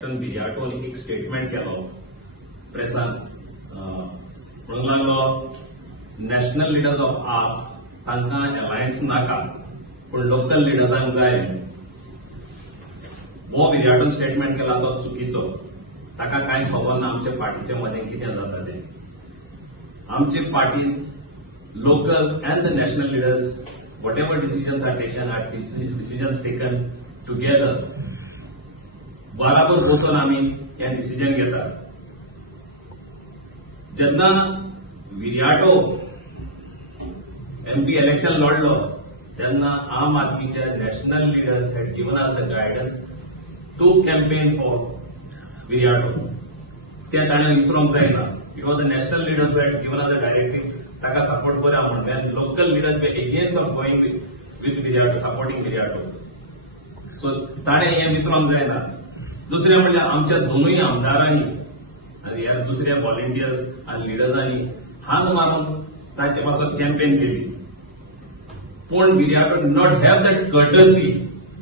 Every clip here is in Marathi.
विराटोन एक स्टेटमेंट केलो प्रेसान म्हणूंक लागलो नॅशनल लिडर्स ऑफ आप तांकां अलायन्स नाका पूण लोकल लिडर्सांक जाय. हो विराटोन स्टेटमेंट केला तो चुकीचो. ताका कांय खबर ना आमच्या पार्टीच्या मदें कितें जाता तें. आमचे पार्टीन local and the national leaders whatever decisions are taken are decisions taken together. बराबर बसून आम्ही हे डिसिजन घेतात. जेन्ना विराटो MP इलेक्शन लढलो तेन्ना आम आदमीचे national leaders had given us the guidance to campaign for Viriato. ते ताणें विसरूंक जायना. Because the national leaders had given us the directive ताका सपोर्ट करा म्हणून local leaders were against of going with Viriato supporting Viriato. So ताणें हें विसरूंक जायना. दुसरें म्हणजे आमच्या दोनूय आमदारांनी आनी ह्या दुसऱ्या व्हॉलंटियर्स आनी लिडर्सांनी हाक मारून तांचे पासून कॅम्पेन केली. पूण Viriato did not have that courtesy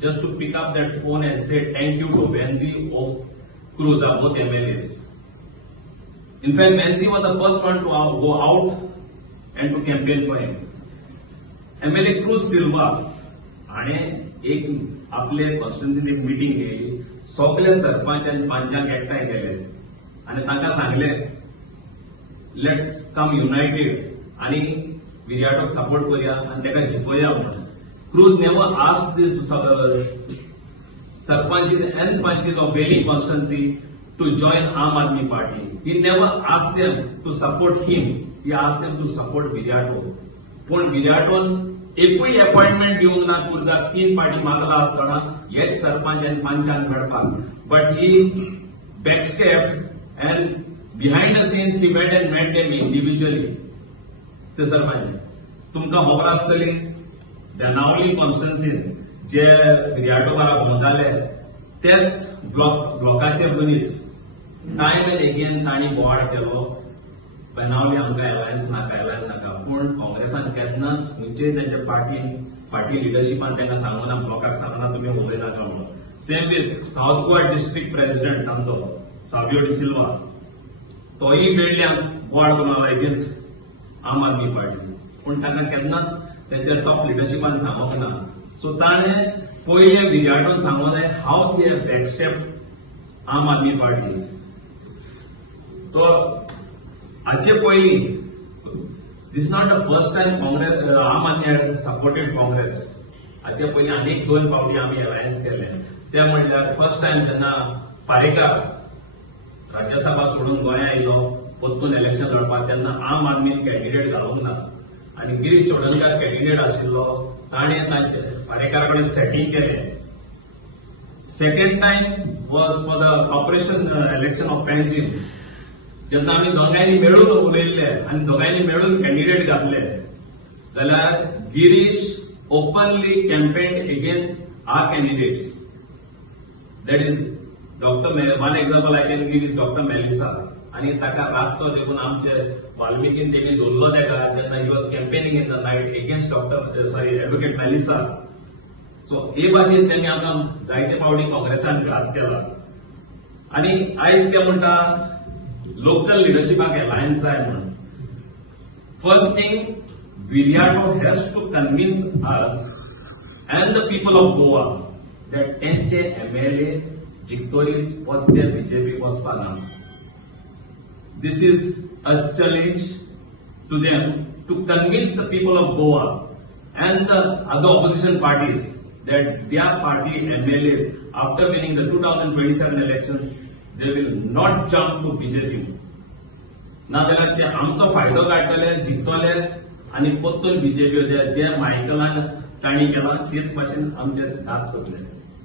just to pick up that phone and say thank you to Venzy ओ Cruz both MLAs. In fact, Benzi was the first one to go out and to campaign for him. MLA Cruz Silva हाणे एक आपले कॉन्स्टिट्युएन्सीन एक मीटिंग घेतली. सगळे सरपंच आनी पंचांक एकठांय केले आनी तांकां सांगले लेट्स कम युनायटेड आनी विराटोक सपोर्ट करया आनी ताका जिखोवया म्हणून. Cruz never asked this sarpanches and panches of very constituency to join Aam Aadmi Party. He never asked them to support him. He asked them to support Virato. पण विराटोन एकूय अपॉइंटमेंट दिवंक ना क्रुजाक. 3 पार्टी मागला आसतना हेच सरपंच आनी पंचांक मेळपाक. But he backstepped and behind the scenes he went and met them individually. ते सरपंच तुमकां खबर आसतली बेनावली कॉन्स्टिट्युएन्सीन जे विराटो बारा भोंवताले तेच ब्लॉकाचे मनीस टायम एंड अगेन तांणी बोवाळ केलो बेनावली आमकां अलायन्स नाका. पूण काँग्रेसान केन्नाच खंयचेय तांच्या पार्टी लिडरशिपान तांकां सांगूना ब्लॉकाक सांगना तुमी उलय नाका म्हणून. Same with south Goa district president तांचो सावियो डी सिल्वा तोय बेडल्यांक बोवाळ करून आला एगेन्स्ट आम आदमी पार्टी. पूण तांकां केन्नाच तांच्या टॉप लिडरशिपान सांगूंक ना. सो ताणें पयले विराटोन सांगूंक जाय हाव ती बॅकस्टेप आम आदमी पार्टी. तो हाचे पयली this not the first time Congress Aam Aadmi had supported Congress. हाचे पयली आनीक 2 फावटी आमी अलायन्स केले. ते म्हणल्यार फर्स्ट टाइम जेन्ना पारेकर राज्यसभा सोडून गोंया आयलो परतून इलेक्शन लडपाक तेन्ना आम आदमीन कॅन्डिडेट घालूंक ना आनी गिरीश चोडणकर कॅन्डिडेट आशिल्लो. ताणें तांचे पारेकार कडेन सेटींग केलें. Second time was for the corporation election of Panjim जेन्ना आमी दोगांयनी मेळून उलयल्ले आनी दोगांयनी मेळून कॅन्डिडेट घातले जाल्यार Girish openly campaigned against our candidates. That is doctor one example I can give is doctor Melissa. आनी ताका रातचो देखून आमचे वाल्मिकीन तेणी दवरलो ताका जेन्ना he was campaigning in the night against advocate Melissa. So हे भाशेन त्यांनी आमकां जायते फावटी काँग्रेसान घात केला. आनी आयज ते म्हणटा लोकल लिडरशिपाक अलायन्स जाय म्हणून. First thing Viriato has to convince us and the people of Goa that तेंचे MLA जिखतरीच परते BJP वचपाक ना. This is a challenge to them to convince the people of Goa and the other opposition parties that their party MLAs, after winning the 2027 elections, they will not jump to BJP. नाजाल्यार ते आमचो फायदो काडटले जिखतले आनी परतून BJP जे मायकलान तांणी केला तेच भाशेन आमचे घात करतले.